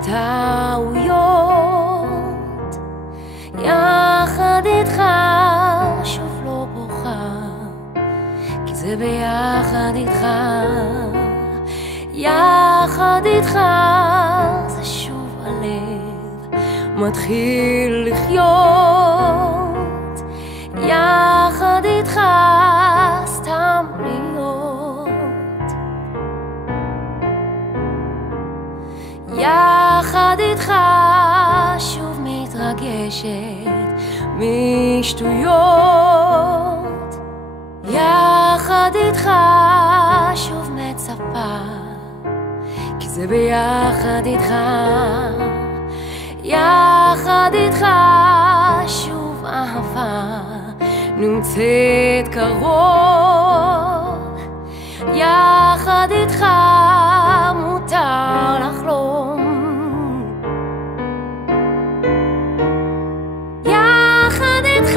בטעויות, יחד איתך שוב לא בוכה, כי זה ביחד איתך, יחד איתך זה שוב הלב מתחיל לחיות, יחד איתך סתם להיות, יחד איתך שוב מתרגשת משטויות, יחד איתך שוב מצפה, כי זה ביחד איתך, יחד איתך שוב אהבה נמצאת קרוב, יחד איתך מותר לחלום, יחד איתך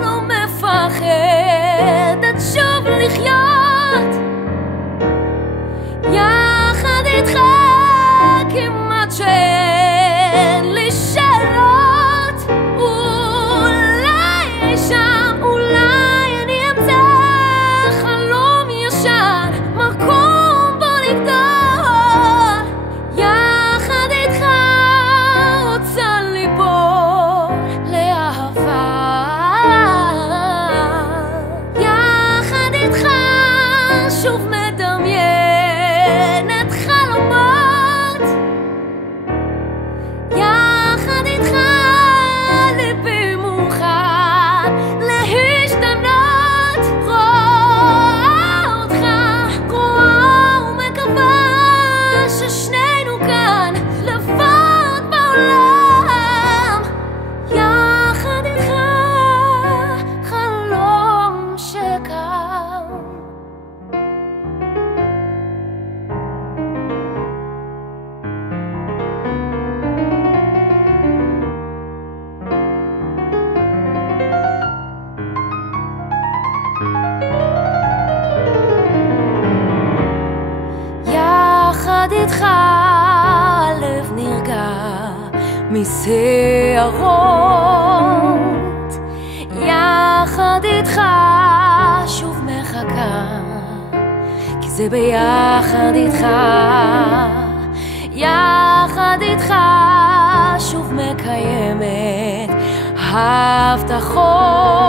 לא מפחדת שוב לחיות, יחד איתך כמעט שאין לי שאלות, אולי שם, אולי אני אמצא חלום ישן, מקום בו לגדול, יחד איתך רוצה ליפול לאהבה, יחד איתך שוב מדמיינת חלומות, יחד איתך ליבי מוכן להשתנות, רואה אותך, רואה ומקווה ששנינו כאן לבד בעולם, יחד איתך חלום שקם. יחד איתך הלב נרגע משערות, יחד איתך שוב מחכה, כי זה ביחד איתך, יחד איתך שוב מקיימת הבטחות.